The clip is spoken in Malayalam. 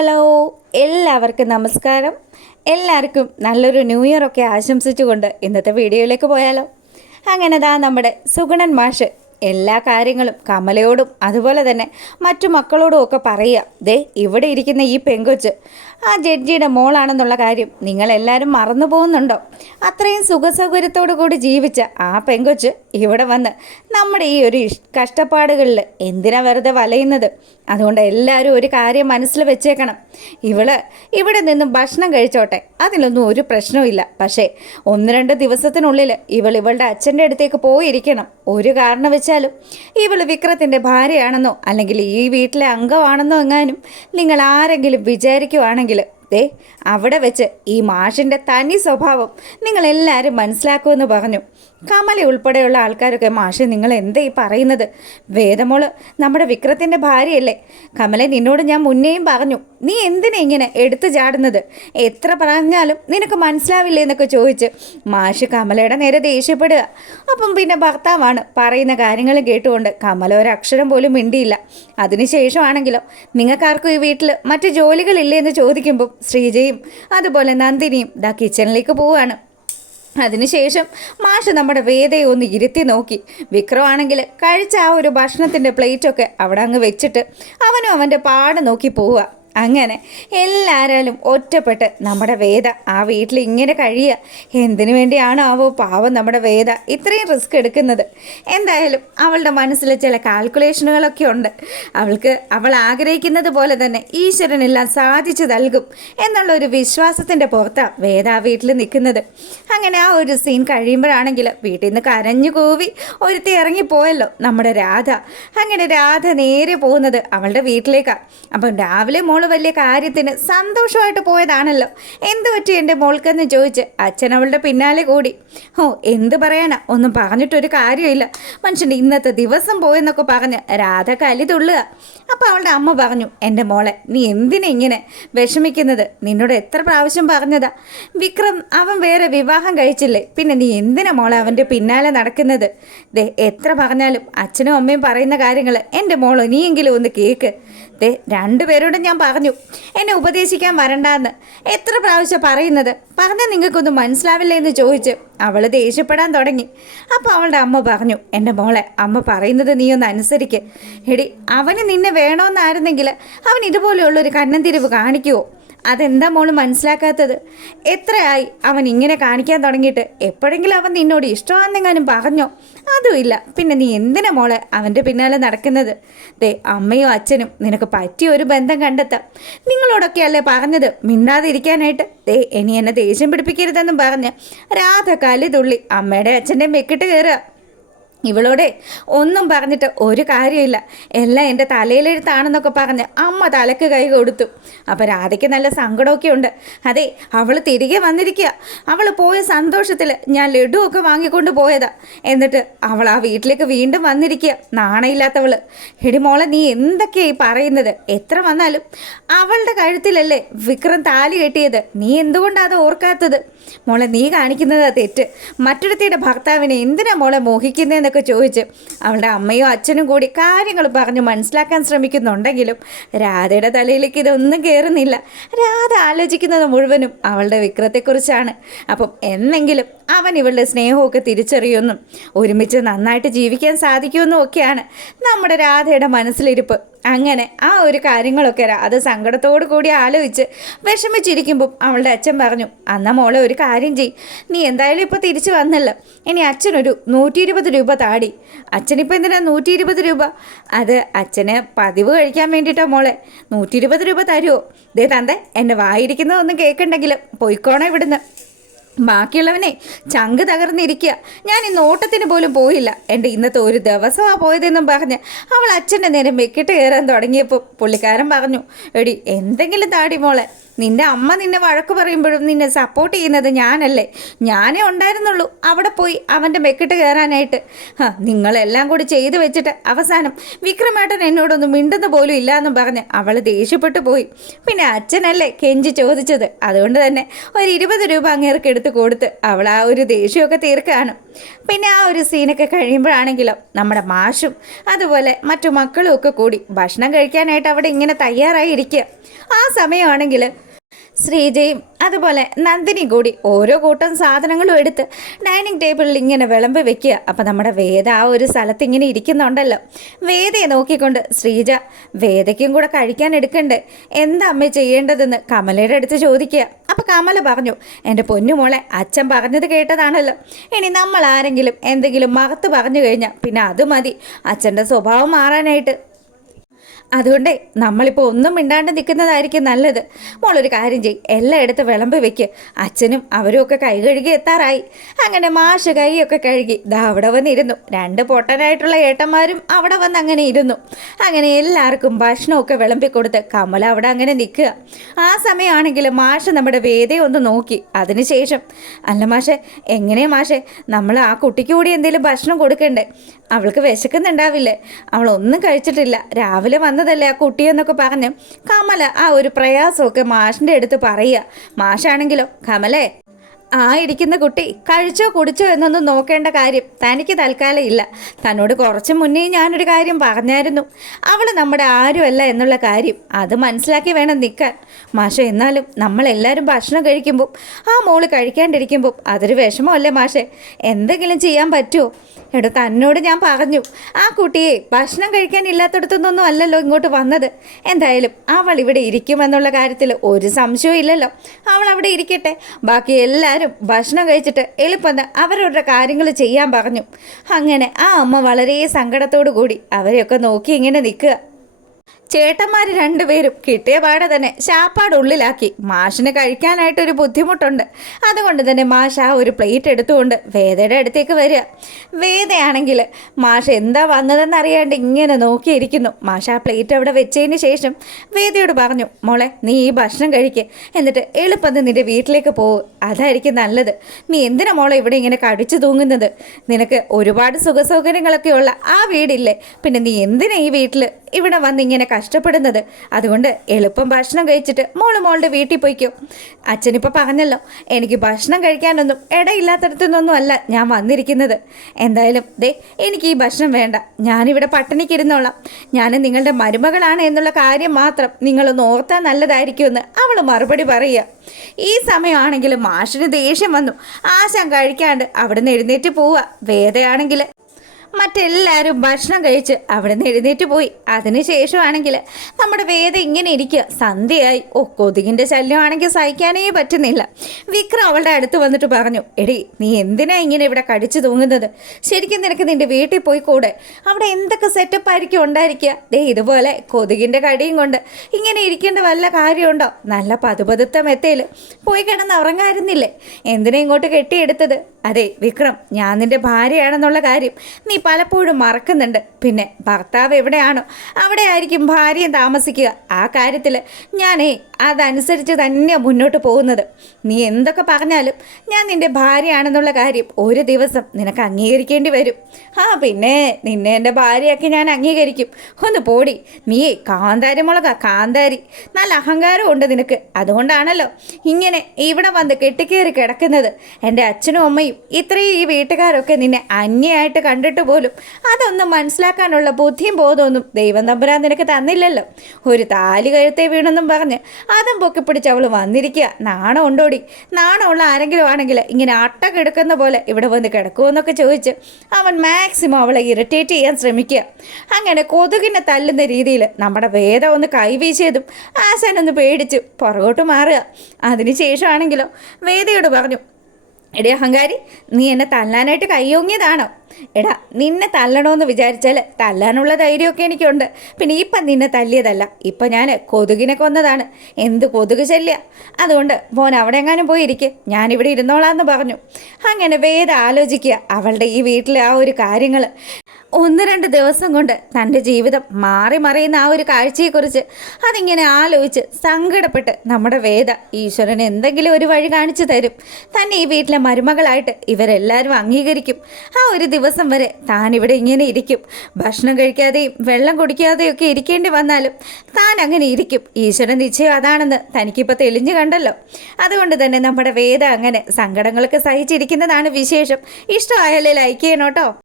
ഹലോ, എല്ലാവർക്കും നമസ്കാരം. എല്ലാവർക്കും നല്ലൊരു ന്യൂ ഇയർ ഒക്കെ ആശംസിച്ചുകൊണ്ട് ഇന്നത്തെ വീഡിയോയിലേക്ക് പോയാലോ. അങ്ങനെ നമ്മുടെ സുഗുണൻ മാഷ് എല്ലാ കാര്യങ്ങളും കമലയോടും അതുപോലെ തന്നെ മറ്റു മക്കളോടും ഒക്കെ പറയുക. ദേ ഇവിടെ ഇരിക്കുന്ന ഈ പെങ്കൊച്ച് ആ ജഡ്ജിയുടെ മോളാണെന്നുള്ള കാര്യം നിങ്ങളെല്ലാവരും മറന്നു പോകുന്നുണ്ടോ? അത്രയും സുഖസൗകര്യത്തോടു കൂടി ജീവിച്ച ആ പെങ്കൊച്ച് ഇവിടെ വന്ന് നമ്മുടെ ഈ ഒരു കഷ്ടപ്പാടുകളിൽ എന്തിനാ വെറുതെ വലയുന്നത്? അതുകൊണ്ട് എല്ലാവരും ഒരു കാര്യം മനസ്സിൽ വെച്ചേക്കണം. ഇവിടെ നിന്നും ഭക്ഷണം കഴിച്ചോട്ടെ, അതിലൊന്നും ഒരു പ്രശ്നവുമില്ല. പക്ഷേ 1-2 ദിവസത്തിനുള്ളിൽ ഇവളുടെ അച്ഛൻ്റെ അടുത്തേക്ക് പോയിരിക്കണം. ഒരു കാരണം വെച്ചാലും വിക്രത്തിൻ്റെ ഭാര്യയാണെന്നോ അല്ലെങ്കിൽ ഈ വീട്ടിലെ അംഗമാണെന്നോ എങ്ങാനും നിങ്ങൾ ആരെങ്കിലും വിചാരിക്കുവാണെങ്കിൽ അവിടെ വെച്ച് ഈ മാഷിൻ്റെ തനി സ്വഭാവം നിങ്ങളെല്ലാവരും മനസ്സിലാക്കുമെന്ന് പറഞ്ഞു. കമല ഉൾപ്പെടെയുള്ള ആൾക്കാരൊക്കെ മാഷെ നിങ്ങൾ എന്താ ഈ പറയുന്നത്? വേദമോള് നമ്മുടെ വിക്രത്തിൻ്റെ ഭാര്യയല്ലേ? കമലെ നിന്നോട് ഞാൻ മുന്നേയും പറഞ്ഞു, നീ എന്തിനാ ഇങ്ങനെ എടുത്തു ചാടുന്നത്? എത്ര പറഞ്ഞാലും നിനക്ക് മനസ്സിലാവില്ലേ എന്നൊക്കെ ചോദിച്ച് മാഷ് കമലയുടെ നേരെ ദേഷ്യപ്പെടുക. അപ്പം പിന്നെ ഭർത്താവാണ് പറയുന്ന കാര്യങ്ങൾ കേട്ടുകൊണ്ട് കമല ഒരക്ഷരം പോലും മിണ്ടിയില്ല. അതിനുശേഷമാണെങ്കിലോ നിങ്ങൾക്കാർക്കും ഈ വീട്ടിൽ മറ്റു ജോലികളില്ലേ എന്ന് ചോദിക്കുമ്പോൾ ശ്രീജയും അതുപോലെ നന്ദിനിയും കിച്ചണിലേക്ക് പോവുകയാണ്. അതിനുശേഷം മാഷ് നമ്മുടെ വേദയെ ഒന്ന് ഇരുത്തി നോക്കി. വിക്രമാണെങ്കിൽ കഴിച്ച ആ ഒരു ഭക്ഷണത്തിൻ്റെ പ്ലേറ്റൊക്കെ അവിടെ അങ്ങ് വെച്ചിട്ട് അവനും അവൻ്റെ പാട് നോക്കി പോവുക. അങ്ങനെ എല്ലാവരും ഒറ്റപ്പെട്ട് നമ്മുടെ വേദ ആ വീട്ടിൽ ഇങ്ങനെ കഴിയുക. എന്തിനു വേണ്ടിയാണോ പാവം നമ്മുടെ വേദ ഇത്രയും റിസ്ക് എടുക്കുന്നത്? എന്തായാലും അവളുടെ മനസ്സിൽ ചില കാൽക്കുലേഷനുകളൊക്കെ ഉണ്ട്. അവൾ ആഗ്രഹിക്കുന്നത് പോലെ തന്നെ ഈശ്വരനെല്ലാം സാധിച്ചു നൽകും എന്നുള്ളൊരു വിശ്വാസത്തിൻ്റെ പുറത്താണ് വേദ ആ വീട്ടിൽ നിൽക്കുന്നത്. അങ്ങനെ ആ ഒരു സീൻ കഴിയുമ്പോഴാണെങ്കിൽ വീട്ടിൽ നിന്ന് കരഞ്ഞു കൂവി ഒരുത്തി ഇറങ്ങിപ്പോയല്ലോ നമ്മുടെ രാധ. അങ്ങനെ രാധ നേരെ പോകുന്നത് അവളുടെ വീട്ടിലേക്കാണ്. അപ്പം രാവിലെ വലിയ കാര്യത്തിന് സന്തോഷമായിട്ട് പോയതാണല്ലോ. എന്ത് പറ്റി എൻ്റെ മോൾക്കെന്ന് ചോദിച്ച് അച്ഛൻ അവളുടെ പിന്നാലെ കൂടി. എന്ത് പറയാനാ, ഒന്നും പറഞ്ഞിട്ടൊരു കാര്യമില്ല. മനുഷ്യൻ്റെ ഇന്നത്തെ ദിവസം പോയെന്നൊക്കെ പറഞ്ഞ് രാധ കലി തുള്ളുക. അപ്പോൾ അവളുടെ അമ്മ പറഞ്ഞു, എൻ്റെ മോളെ നീ എന്തിനാ ഇങ്ങനെ വിഷമിക്കുന്നത്? നിന്നോട് എത്ര പ്രാവശ്യം പറഞ്ഞതാ? വിക്രം അവൻ വേറെ വിവാഹം കഴിച്ചില്ലേ, പിന്നെ നീ എന്തിനാ മോളെ അവൻ്റെ പിന്നാലെ നടക്കുന്നത്? എത്ര പറഞ്ഞാലും അച്ഛനും അമ്മയും പറയുന്ന കാര്യങ്ങൾ എൻ്റെ മോളോ നീയെങ്കിലും ഒന്ന് കേൾക്ക്. രണ്ടുപേരോടും ഞാൻ പറഞ്ഞു എന്നെ ഉപദേശിക്കാൻ വരണ്ടാന്ന്. എത്ര പ്രാവശ്യം പറയുന്നത്? പറഞ്ഞാൽ നിങ്ങൾക്കൊന്നും മനസ്സിലാവില്ലേ എന്ന് ചോദിച്ച് അവൾ ദേഷ്യപ്പെടാൻ തുടങ്ങി. അപ്പോൾ അവളുടെ അമ്മ പറഞ്ഞു, എൻ്റെ മോളെ അമ്മ പറയുന്നത് നീ ഒന്ന് അനുസരിക്ക്. എടി അവന് നിന്നെ വേണമെന്നായിരുന്നെങ്കിൽ അവൻ ഇതുപോലെയുള്ളൊരു കന്നന്തിരിവ് കാണിക്കുമോ? അതെന്താ മോള് മനസ്സിലാക്കാത്തത്? എത്രയായി അവൻ ഇങ്ങനെ കാണിക്കാൻ തുടങ്ങിയിട്ട്? എപ്പോഴെങ്കിലും അവൻ നിന്നോട് ഇഷ്ടമാണെന്നെങ്ങാനും പറഞ്ഞോ? അതുമില്ല. പിന്നെ നീ എന്തിനാ മോളെ അവൻ്റെ പിന്നാലെ നടക്കുന്നത്? അമ്മയും അച്ഛനും നിനക്ക് പറ്റിയ ഒരു ബന്ധം കണ്ടെത്താം. നിങ്ങളോടൊക്കെയല്ലേ പറഞ്ഞത് മിണ്ടാതിരിക്കാനായിട്ട്? ഇനി എന്നെ ദേഷ്യം പിടിപ്പിക്കരുതെന്നും പറഞ്ഞ് രാധ കലി തുള്ളി അമ്മയുടെ അച്ഛൻ്റെയും വെക്കിട്ട് കയറുക. ഇവളോടെ ഒന്നും പറഞ്ഞിട്ട് ഒരു കാര്യമില്ല, എല്ലാം എൻ്റെ തലയിലെഴുത്താണെന്നൊക്കെ പറഞ്ഞ് അമ്മ തലക്ക് കൈ കൊടുത്തു. അപ്പോൾ രാധയ്ക്ക് നല്ല സങ്കടമൊക്കെ ഉണ്ട്. അതെ, അവൾ തിരികെ വന്നിരിക്കുക. അവൾ പോയ സന്തോഷത്തിൽ ഞാൻ ലഡുവൊക്കെ വാങ്ങിക്കൊണ്ട് പോയതാ. എന്നിട്ട് അവൾ ആ വീട്ടിലേക്ക് വീണ്ടും വന്നിരിക്കുക, നാണയില്ലാത്തവൾ. എടി മോളെ നീ എന്തൊക്കെയായി പറയുന്നത്? എത്ര വന്നാലും അവളുടെ കഴുത്തിലല്ലേ വിക്രം താലി കെട്ടിയത്. നീ എന്തുകൊണ്ടാണ് അത് ഓർക്കാത്തത്? മോളെ നീ കാണിക്കുന്നത് തെറ്റ്. മറ്റൊരുത്തിയുടെ ഭർത്താവിനെ എന്തിനാ മോളെ മോഹിക്കുന്നതെന്നൊക്കെ ചോദിച്ച് അവളുടെ അമ്മയും അച്ഛനും കൂടി കാര്യങ്ങൾ പറഞ്ഞ് മനസ്സിലാക്കാൻ ശ്രമിക്കുന്നുണ്ടെങ്കിലും രാധയുടെ തലയിലേക്ക് ഇതൊന്നും കയറുന്നില്ല. രാധ ആലോചിക്കുന്നത് മുഴുവനും അവളുടെ വിക്രത്തെക്കുറിച്ചാണ്. അപ്പം എന്നെങ്കിലും അവൻ ഇവളുടെ സ്നേഹമൊക്കെ തിരിച്ചറിയുമെന്നും ഒരുമിച്ച് നന്നായിട്ട് ജീവിക്കാൻ സാധിക്കുമെന്നും ഒക്കെയാണ് നമ്മുടെ രാധയുടെ മനസ്സിലിരിപ്പ്. അങ്ങനെ ആ ഒരു കാര്യങ്ങളൊക്കെ അത് സങ്കടത്തോടു കൂടി ആലോചിച്ച് വിഷമിച്ചിരിക്കുമ്പം അവളുടെ അച്ഛൻ പറഞ്ഞു, അന്നാ മോളെ ഒരു കാര്യം ചെയ്യും, നീ എന്തായാലും ഇപ്പോൾ തിരിച്ചു വന്നല്ലോ, ഇനി അച്ഛനൊരു 120 രൂപ താടി. അച്ഛനിപ്പോൾ എന്തിനാ 120 രൂപ? അത് അച്ഛന് പതിവ് കഴിക്കാൻ വേണ്ടിയിട്ടോ മോളെ. 120 രൂപ തരുമോ? തന്തേ എൻ്റെ വായിരിക്കുന്നതൊന്നും കേൾക്കണ്ടെങ്കിൽ പൊയ്ക്കോണേ ഇവിടുന്ന്. ബാക്കിയുള്ളവനെ ചങ്ക് തകർന്നിരിക്കുക. ഞാൻ ഇന്ന് ഓട്ടത്തിന് പോലും പോയില്ല, എൻ്റെ ഇന്നത്തെ ഒരു ദിവസമാണ് പോയതെന്നും പറഞ്ഞ് അവൾ അച്ഛൻ്റെ നേരം വെക്കിട്ട് കയറാൻ തുടങ്ങിയപ്പോൾ പുള്ളിക്കാരൻ പറഞ്ഞു, എടി എന്തെങ്കിലും താടി മോളെ, നിൻ്റെ അമ്മ നിന്നെ വഴക്ക് പറയുമ്പോഴും നിന്നെ സപ്പോർട്ട് ചെയ്യുന്നത് ഞാനല്ലേ? ഞാനേ ഉണ്ടായിരുന്നുള്ളൂ അവിടെ പോയി അവൻ്റെ മെക്കിട്ട് കയറാനായിട്ട്. നിങ്ങളെല്ലാം കൂടി ചെയ്തു വെച്ചിട്ട് അവസാനം വിക്രമേട്ടൻ എന്നോടൊന്നും മിണ്ടുന്ന പോലും ഇല്ല എന്നും പറഞ്ഞ് അവൾ ദേഷ്യപ്പെട്ടു പോയി. പിന്നെ അച്ഛനല്ലേ കെഞ്ചി ചോദിച്ചത്, അതുകൊണ്ട് തന്നെ ഒരു 20 രൂപ അങ്ങേർക്ക് എടുത്ത് കൊടുത്ത് അവൾ ആ ഒരു ദേഷ്യമൊക്കെ തീർക്കുകയാണ്. പിന്നെ ആ ഒരു സീനൊക്കെ കഴിയുമ്പോഴാണെങ്കിലും നമ്മുടെ മാഷും അതുപോലെ മറ്റു മക്കളും ഒക്കെ കൂടി ഭക്ഷണം കഴിക്കാനായിട്ട് അവിടെ ഇങ്ങനെ തയ്യാറായി ഇരിക്കുക. ആ സമയമാണെങ്കിൽ ശ്രീജയും അതുപോലെ നന്ദിനി കൂടി ഓരോ കൂട്ടം സാധനങ്ങളും എടുത്ത് ഡൈനിങ് ടേബിളിൽ ഇങ്ങനെ വിളമ്പി വെക്കുക. അപ്പം നമ്മുടെ വേദ ആ ഒരു സ്ഥലത്ത് ഇങ്ങനെ ഇരിക്കുന്നുണ്ടല്ലോ. വേദയെ നോക്കിക്കൊണ്ട് ശ്രീജ വേദയ്ക്കും കൂടെ കഴിക്കാൻ എടുക്കണ്ടേ, എന്താ അമ്മ ചെയ്യേണ്ടതെന്ന് കമലയുടെ അടുത്ത് ചോദിക്കുക. അപ്പം കമല പറഞ്ഞു, എൻ്റെ പൊന്നുമോളെ അച്ഛൻ പറഞ്ഞത് കേട്ടതാണല്ലോ, ഇനി നമ്മൾ ആരെങ്കിലും എന്തെങ്കിലും മകത്ത് പറഞ്ഞു കഴിഞ്ഞാൽ പിന്നെ അത് മതി അച്ഛൻ്റെ സ്വഭാവം മാറാനായിട്ട്. അതുകൊണ്ട് നമ്മളിപ്പോൾ ഒന്നും മിണ്ടാണ്ട് നിൽക്കുന്നതായിരിക്കും നല്ലത്. മോളൊരു കാര്യം ചെയ്യും, എല്ലായിടത്തും വിളമ്പ് വെക്ക്. അച്ഛനും അവരും ഒക്കെ കൈ കഴുകി എത്താറായി. അങ്ങനെ മാഷ് കൈയൊക്കെ കഴുകി ദാ അവിടെ വന്നിരുന്നു. 2 പൊട്ടനായിട്ടുള്ള ഏട്ടന്മാരും അവിടെ വന്ന് അങ്ങനെ ഇരുന്നു. അങ്ങനെ എല്ലാവർക്കും ഭക്ഷണമൊക്കെ വിളമ്പിക്കൊടുത്ത് കമല അവിടെ അങ്ങനെ നിൽക്കുക. ആ സമയമാണെങ്കിൽ മാഷ് നമ്മുടെ വേദയെ ഒന്ന് നോക്കി. അതിനുശേഷം, അല്ല മാഷെ, എങ്ങനെയാ മാഷെ, നമ്മൾ ആ കുട്ടിക്ക് കൂടി എന്തെങ്കിലും ഭക്ഷണം കൊടുക്കണ്ടേ? അവൾക്ക് വിശക്കുന്നുണ്ടാവില്ലേ? അവളൊന്നും കഴിച്ചിട്ടില്ല, രാവിലെ വന്നതല്ലേ ആ കുട്ടിയെന്നൊക്കെ പറഞ്ഞ് കമല ആ ഒരു പ്രയാസമൊക്കെ മാഷിൻ്റെ അടുത്ത് പറയുക. മാഷാണെങ്കിലോ, കമലേ, ആ ഇരിക്കുന്ന കുട്ടി കഴിച്ചോ കുടിച്ചോ എന്നൊന്നും നോക്കേണ്ട കാര്യം തനിക്ക് തൽക്കാലം ഇല്ല. തന്നോട് കുറച്ച് മുന്നേ ഞാനൊരു കാര്യം പറഞ്ഞായിരുന്നു, അവൾ നമ്മുടെ ആരുമല്ല എന്നുള്ള കാര്യം. അത് മനസ്സിലാക്കി വേണം നിൽക്കാൻ. മാഷെ, എന്നാലും നമ്മളെല്ലാവരും ഭക്ഷണം കഴിക്കുമ്പോൾ ആ മോള് കഴിക്കാണ്ടിരിക്കുമ്പോൾ അതൊരു വിഷമമല്ലേ മാഷെ? എന്തെങ്കിലും ചെയ്യാൻ പറ്റുമോ? എടോ, തന്നോട് ഞാൻ പറഞ്ഞു, ആ കുട്ടിയെ ഭക്ഷണം കഴിക്കാനില്ലാത്തടത്തുനിന്നൊന്നും അല്ലല്ലോ ഇങ്ങോട്ട് വന്നത്. എന്തായാലും അവൾ ഇവിടെ ഇരിക്കുമെന്നുള്ള കാര്യത്തിൽ ഒരു സംശയവും ഇല്ലല്ലോ. അവൾ അവിടെ ഇരിക്കട്ടെ, ബാക്കി എല്ലാവരും ഭക്ഷണം കഴിച്ചിട്ട് എളുപ്പം അവരവരുടെ കാര്യങ്ങൾ ചെയ്യാൻ പറഞ്ഞു. അങ്ങനെ ആ അമ്മ വളരെ സങ്കടത്തോടു കൂടി അവരെയൊക്കെ നോക്കി ഇങ്ങനെ നിൽക്കുക. ചേട്ടന്മാർ 2 പേരും കിട്ടിയ പാടെ തന്നെ ശാപ്പാട് ഉള്ളിലാക്കി. മാഷിന് കഴിക്കാനായിട്ടൊരു ബുദ്ധിമുട്ടുണ്ട്. അതുകൊണ്ട് തന്നെ മാഷ് ആ ഒരു പ്ലേറ്റ് എടുത്തുകൊണ്ട് വേദയുടെ അടുത്തേക്ക് വരിക. വേദയാണെങ്കിൽ മാഷ് എന്താ വന്നതെന്നറിയാണ്ട് ഇങ്ങനെ നോക്കിയിരിക്കുന്നു. മാഷ് ആ പ്ലേറ്റ് അവിടെ വെച്ചതിന് ശേഷം വേദയോട് പറഞ്ഞു, മോളെ, നീ ഈ ഭക്ഷണം കഴിക്കുക, എന്നിട്ട് എളുപ്പം നിൻ്റെ വീട്ടിലേക്ക് പോകും, അതായിരിക്കും നല്ലത്. നീ എന്തിനാ മോളെ ഇവിടെ ഇങ്ങനെ കടിച്ചു തൂങ്ങുന്നത്? നിനക്ക് ഒരുപാട് സുഖസൗകര്യങ്ങളൊക്കെ ഉള്ള ആ വീടില്ലേ, പിന്നെ നീ എന്തിനാ ഈ വീട്ടിൽ ഇവിടെ വന്ന് ഇങ്ങനെ കഷ്ടപ്പെടുന്നത്? അതുകൊണ്ട് എളുപ്പം ഭക്ഷണം കഴിച്ചിട്ട് മോളുടെ വീട്ടിൽ പോയിക്കോ. അച്ഛനിപ്പോൾ പറഞ്ഞല്ലോ, എനിക്ക് ഭക്ഷണം കഴിക്കാനൊന്നും ഇടയില്ലാത്തടത്തുനിന്നൊന്നും അല്ല ഞാൻ വന്നിരിക്കുന്നത്. എന്തായാലും എനിക്ക് ഈ ഭക്ഷണം വേണ്ട, ഞാനിവിടെ പട്ടിണിക്കിരുന്നോളാം. ഞാൻ നിങ്ങളുടെ മരുമകളാണ് എന്നുള്ള കാര്യം മാത്രം നിങ്ങളൊന്ന് ഓർത്താൽ നല്ലതായിരിക്കുമെന്ന് അവൾ മറുപടി പറയുക. ഈ സമയമാണെങ്കിലും മാഷിന് ദേഷ്യം വന്നു. ആശാൻ കഴിക്കാണ്ട് അവിടെ നിന്ന് എഴുന്നേറ്റ് പോവുക. വേദയാണെങ്കിൽ മറ്റെല്ലാവരും ഭക്ഷണം കഴിച്ച് അവിടെ നിന്ന് എഴുന്നേറ്റ് പോയി. അതിനുശേഷമാണെങ്കിൽ നമ്മുടെ വേദ ഇങ്ങനെ ഇരിക്കുക. സന്ധ്യയായി. കൊതുകിൻ്റെ ശല്യമാണെങ്കിൽ സഹിക്കാനേ പറ്റുന്നില്ല. വിക്രം അവളുടെ അടുത്ത് വന്നിട്ട് പറഞ്ഞു, എടി, നീ എന്തിനാ ഇങ്ങനെ ഇവിടെ കടിച്ചു തൂങ്ങുന്നത്? ശരിക്കും നിനക്ക് നിൻ്റെ വീട്ടിൽ പോയി കൂടെ? അവിടെ എന്തൊക്കെ സെറ്റപ്പായിരിക്കും ഉണ്ടായിരിക്കുക? ഇതുപോലെ കൊതുകിൻ്റെ കടിയും കൊണ്ട് ഇങ്ങനെ ഇരിക്കേണ്ട വല്ല കാര്യമുണ്ടോ? നല്ല പതുപതുത്ത മെത്തയിൽ പോയി കിടന്ന് ഉറങ്ങായിരുന്നില്ലേ? എന്തിനാ ഇങ്ങോട്ട് കെട്ടിയെടുത്തത്? അതെ വിക്രം, ഞാൻ നിൻ്റെ ഭാര്യയാണെന്നുള്ള കാര്യം നീ പലപ്പോഴും മറക്കുന്നുണ്ട്. പിന്നെ ഭർത്താവ് എവിടെയാണോ അവിടെ ആയിരിക്കും ഭാര്യയും താമസിക്കുക. ആ കാര്യത്തിൽ ഞാനേ അതനുസരിച്ച് തന്നെയാണ് മുന്നോട്ട് പോകുന്നത്. നീ എന്തൊക്കെ പറഞ്ഞാലും ഞാൻ നിൻ്റെ ഭാര്യയാണെന്നുള്ള കാര്യം ഒരു ദിവസം നിനക്ക് അംഗീകരിക്കേണ്ടി വരും. പിന്നെ നിന്നെ എൻ്റെ ഭാര്യയാക്കി ഞാൻ അംഗീകരിക്കും. ഒന്ന് പോടി. നീ കാന്താരി മുളക, കാന്താരി. നല്ല അഹങ്കാരമുണ്ട് നിനക്ക്. അതുകൊണ്ടാണല്ലോ ഇങ്ങനെ ഇവിടെ വന്ന് കെട്ടിക്കേറി കിടക്കുന്നത്. എൻ്റെ അച്ഛനും അമ്മയും ഇത്രയും ഈ വീട്ടുകാരൊക്കെ നിന്നെ അന്യമായിട്ട് കണ്ടിട്ട് പോലും അതൊന്നും മനസ്സിലാക്കാനുള്ള ബുദ്ധിയും ബോധമൊന്നും ദൈവം തമ്പുരാൻ നിനക്ക് തന്നില്ലല്ലോ. ഒരു താലി കഴുത്തേ വീണെന്നും പറഞ്ഞ് അതും പൊക്കിപ്പിടിച്ച് അവൾ വന്നിരിക്കുക. നാണം ഉണ്ടോടി? നാണമുള്ള ആരെങ്കിലും ആണെങ്കിൽ ഇങ്ങനെ അട്ട കിടക്കുന്ന പോലെ ഇവിടെ വന്ന് കിടക്കുമെന്നൊക്കെ ചോദിച്ച് അവൻ മാക്സിമം അവളെ ഇറിറ്റേറ്റ് ചെയ്യാൻ ശ്രമിക്കുക. അങ്ങനെ കൊതുകിനെ തല്ലുന്ന രീതിയിൽ നമ്മുടെ വേദ ഒന്ന് കൈവീശിയതും ആശാനൊന്ന് പേടിച്ചു പുറകോട്ട് മാറുക. അതിനുശേഷമാണെങ്കിലോ വേദയോട് പറഞ്ഞു, എടേ അഹങ്കാരി, നീ എന്നെ തല്ലാനായിട്ട് കയ്യോങ്ങിയതാണോ? എടാ, നിന്നെ തല്ലണമെന്ന് വിചാരിച്ചാൽ തല്ലാനുള്ള ധൈര്യമൊക്കെ എനിക്കുണ്ട്. പിന്നെ ഇപ്പം നിന്നെ തല്ലിയതല്ല, ഇപ്പം ഞാൻ കൊതുകിനെ കൊന്നതാണ്. എന്ത് കൊതുക് ശല്യ. അതുകൊണ്ട് മോൻ അവിടെ എങ്ങാനും പോയിരിക്കെ, ഞാനിവിടെ ഇരുന്നോളാന്ന് പറഞ്ഞു. അങ്ങനെ വേദ ആലോചിക്കുക അവളുടെ ഈ വീട്ടിലെ ആ ഒരു കാര്യങ്ങൾ. 1-2 ദിവസം കൊണ്ട് തൻ്റെ ജീവിതം മാറി മറിയുന്ന ആ ഒരു കാഴ്ചയെക്കുറിച്ച് അതിങ്ങനെ ആലോചിച്ച് സങ്കടപ്പെട്ട് നമ്മുടെ വേദ ഈശ്വരൻ എന്തെങ്കിലും ഒരു വഴി കാണിച്ചു തരും. തന്നെ ഈ വീട്ടിലെ മരുമകളായിട്ട് ഇവരെല്ലാവരും അംഗീകരിക്കും. ആ ഒരു ദിവസം വരെ താൻ ഇവിടെ ഇങ്ങനെ ഇരിക്കും. ഭക്ഷണം കഴിക്കാതെയും വെള്ളം കുടിക്കാതെയും ഒക്കെ ഇരിക്കേണ്ടി വന്നാലും താൻ അങ്ങനെ ഇരിക്കും. ഈശ്വരൻ നിശ്ചയം അതാണെന്ന് തനിക്കിപ്പോൾ തെളിഞ്ഞു കണ്ടല്ലോ. അതുകൊണ്ട് തന്നെ നമ്മുടെ വേദ അങ്ങനെ സങ്കടങ്ങളൊക്കെ സഹിച്ചിരിക്കുന്നതാണ് വിശേഷം. ഇഷ്ടമായാലേ ലൈക്ക് ചെയ്യണം കേട്ടോ.